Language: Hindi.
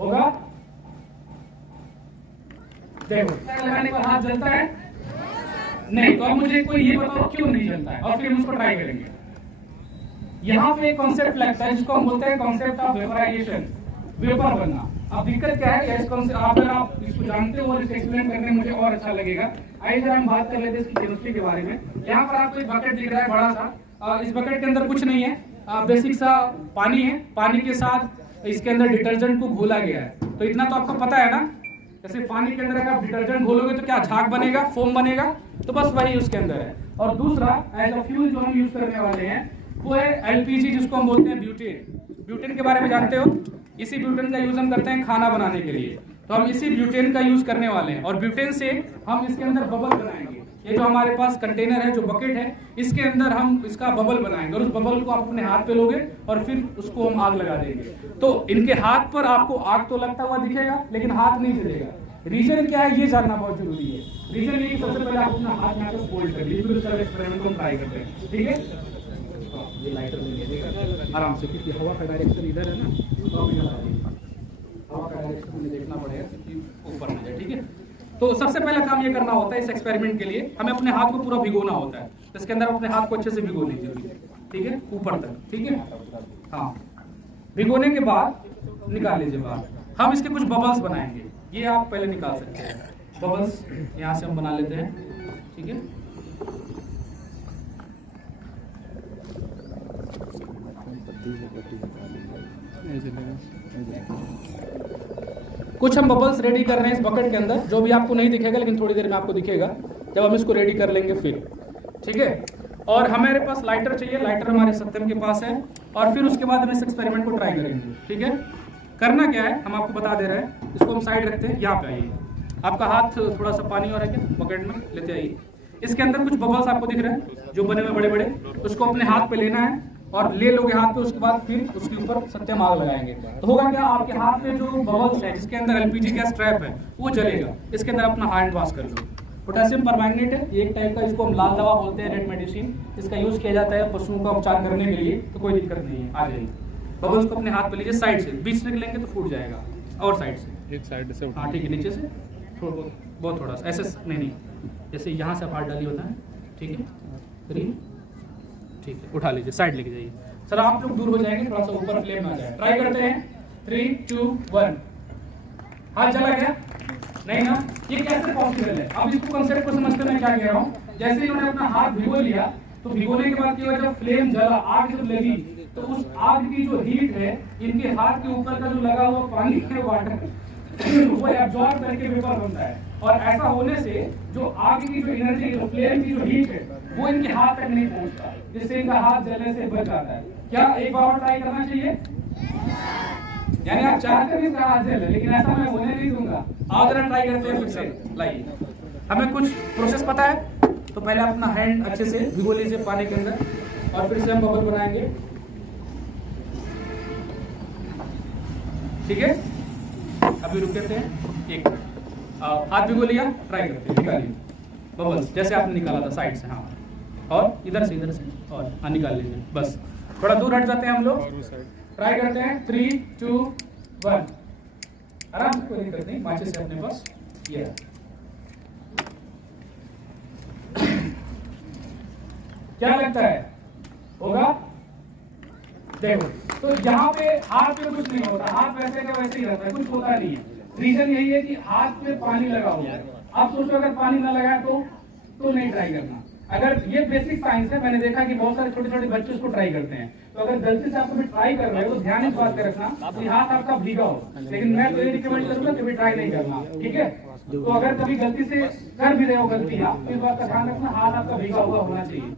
होगा? देखो लगाने पर हाथ जलता है नहीं, तो अब मुझे कोई ये बताओ क्यों नहीं जलता है, और फिर हम उसको ट्राई करेंगे। यहाँ पे एक कॉन्सेप्ट लगता है जिसको हम बोलते हैं कॉन्सेप्ट ऑफ वेपराइजेशन, वेपर बनना। अब दिक्कत क्या है, इस कॉन्सेप्ट अगर आप इसको जानते हो और इसको एक्सप्लेन करने में मुझे और अच्छा लगेगा। आइए जरा हम बात कर लेते हैं इसकी केमिस्ट्री के बारे में। यहाँ पर आपको एक बकेट दिख रहा है बड़ा सा, इस बकेट के अंदर कुछ नहीं है, बेसिक सा पानी है, पानी के साथ इसके अंदर डिटर्जेंट को घोला गया है। तो इतना तो आपको पता है ना, जैसे पानी के अंदर अगर आप डिटर्जेंट घोलोगे तो क्या झाग बनेगा, फोम बनेगा, तो बस वही उसके अंदर है। और दूसरा एज अ फ्यूल जो हम यूज करने वाले हैं वो है एलपीजी, जिसको हम बोलते हैं ब्यूटेन। ब्यूटेन के बारे में जानते हो? इसी ब्यूटेन का यूज हम करते हैं खाना बनाने के लिए, तो हम इसी ब्यूटेन का यूज करने वाले हैं। और ब्यूटेन से हम इसके अंदर बबल बनाएंगे। ये जो हमारे पास कंटेनर है, जो बकेट है, इसके अंदर हम इसका बबल बनाएंगे और उस बबल को आप अपने हाथ पे लोगे और फिर उसको हम आग लगा देंगे। तो इनके हाथ पर आपको आग तो लगता हुआ दिखेगा लेकिन हाथ नहीं जलेगा। रीजन क्या है ये जानना बहुत जरूरी है। रीजन ये सबसे पहले आप अपना हाथ यहाँ से फोल्ड कर लीजिए, फिर उसका एक्सपेरिमेंट को हम ट्राई करते हैं, ठीक है? ये लाइटर ले आराम से, क्योंकि हवा का डायरेक्शन इधर है ना, तो हवा का डायरेक्शन मुझे देखना पड़ेगा क्योंकि ऊपर ना जाए, ठीक है? तो सबसे पहला काम ये करना होता है इस एक्सपेरिमेंट के लिए, हमें अपने हाथ को पूरा भिगोना होता है। इसके अंदर अपने हाथ को अच्छे से भिगो लीजिए, ठीक है, ऊपर तक, ठीक है? हाँ, भिगोने के बाद निकाल लीजिए बाहर। हम इसके कुछ बबल्स बनाएंगे, ये आप पहले निकाल सकते हैं। बबल्स यहाँ से हम बना लेते हैं, ठीक है? कुछ हम बबल्स रेडी कर रहे हैं इस बकेट के अंदर, जो भी आपको नहीं दिखेगा लेकिन थोड़ी देर में आपको दिखेगा जब हम इसको रेडी कर लेंगे फिर, ठीक है? और हमारे पास लाइटर चाहिए, लाइटर हमारे सत्यम के पास है। और फिर उसके बाद हम इस एक्सपेरिमेंट को ट्राई करेंगे, ठीक है? करना क्या है हम आपको बता दे रहे हैं। इसको हम साइड रखते हैं, यहाँ पे आइए, आपका हाथ थोड़ा सा पानी और है क्या बकेट में, लेते आइए। इसके अंदर कुछ बबल्स आपको दिख रहे हैं जो बने हुए बड़े बड़े, उसको अपने हाथ पे लेना है और ले लोगे हाथ पे, उसके बाद फिर उसके ऊपर सत्यम आग लगाएंगे। तो होगा क्या, आपके हाथ में जो बबल्स है जिसके अंदर एलपीजी गैस ट्रैप है वो जलेगा। इसके अंदर अपना हैंड वॉश कर लो। पोटेशियम परमैंगनेट है, ये एक टाइप का, इसको हम लाल दवा बोलते हैं, रेड मेडिसिन। इसका यूज किया जाता है पशुओं का उपचार करने के लिए, तो कोई दिक्कत नहीं है। आ जाइए, बबल्स को अपने हाथ पे लीजिए, साइड से, बीच से लेंगे तो फूट जाएगा, और साइड से, एक साइड से, हाँ ठीक है, नीचे से बहुत थोड़ा सा ऐसे, नहीं, जैसे यहाँ से आप हाथ डालिए होता है, ठीक है? करिए, ठीक है, उठा लीजिए, साइड लेके जाइए। सर आप लोग दूर हो जाएंगे, थोड़ा सा ऊपर फ्लेम ना जाए। ट्राई करते हैं, 3, 2, 1। हाथ जला गया? नहीं ना? ये कैसे पॉसिबल है? अब इसको कंसेप्ट को समझते मैं क्या कह रहा हूँ। जैसे इन्होंने अपना हाथ भिगो लिया, तो भिगोने के बाद क्या हुआ, जब फ्लेम जला, आग जब लगी, तो उस आग की जो हीट है इनके हाथ के ऊपर का जो लगा हुआ पानी है, वाटर, वो एब्जॉर्ब करके वेपर बनता है। और ऐसा होने से जो आग की जो एनर्जी, जो फ्लेम की जो हीट है, वो इनके हाथ तक नहीं पहुंचता, जिससे इनका हाथ जलने से बच जाता है। क्या एक बार और ट्राई करना चाहिए? यानी आप चाहते भी इसका हाथ जले, लेकिन ऐसा मैं होने नहीं दूंगा। आओ जरा ट्राई करते हैं फिर से। लाइए, हमें कुछ प्रोसेस पता है, तो पहले अपना हैंड अच्छे से भिगो लीजिए पानी के अंदर, और फिर से हम बबल बनाएंगे, ठीक है? अभी रुक देते हैं, एक हाथ भिगो लिया, ट्राई करते हैं, निकालिए बबल्स जैसे आपने निकाला था साइड से, हाँ, और इधर से और हाँ निकाल लीजिए। बस थोड़ा दूर हट जाते हैं हम लोग, ट्राई करते हैं, 3, 2, 1। आराम से, कोई दिक्कत नहीं, माचिस से अपने पास ये क्या लगता है होगा? देखो, तो यहाँ पे हाथ पे कुछ नहीं होता, हाथ वैसे का वैसे ही रहता है, कुछ होता नहीं है। रीजन यही है कि हाथ पे पानी लगा हुआ है। आप सोचो अगर पानी ना लगाए तो नहीं ट्राई करना। अगर ये बेसिक साइंस है, मैंने देखा कि बहुत सारे छोटे छोटे बच्चे उसको ट्राई करते हैं, तो अगर गलती से आप कभी ट्राई कर रहे हो तो ध्यान इस बात का रखना कि हाथ आपका भीगा हो। लेकिन मैं तो ये रिकमेंड करूंगा कभी ट्राई नहीं करना, ठीक है? तो अगर कभी गलती से कर भी रहे हो गलतियां, तो इस बात का ध्यान रखना, हाथ आपका भीगा हुआ होना चाहिए।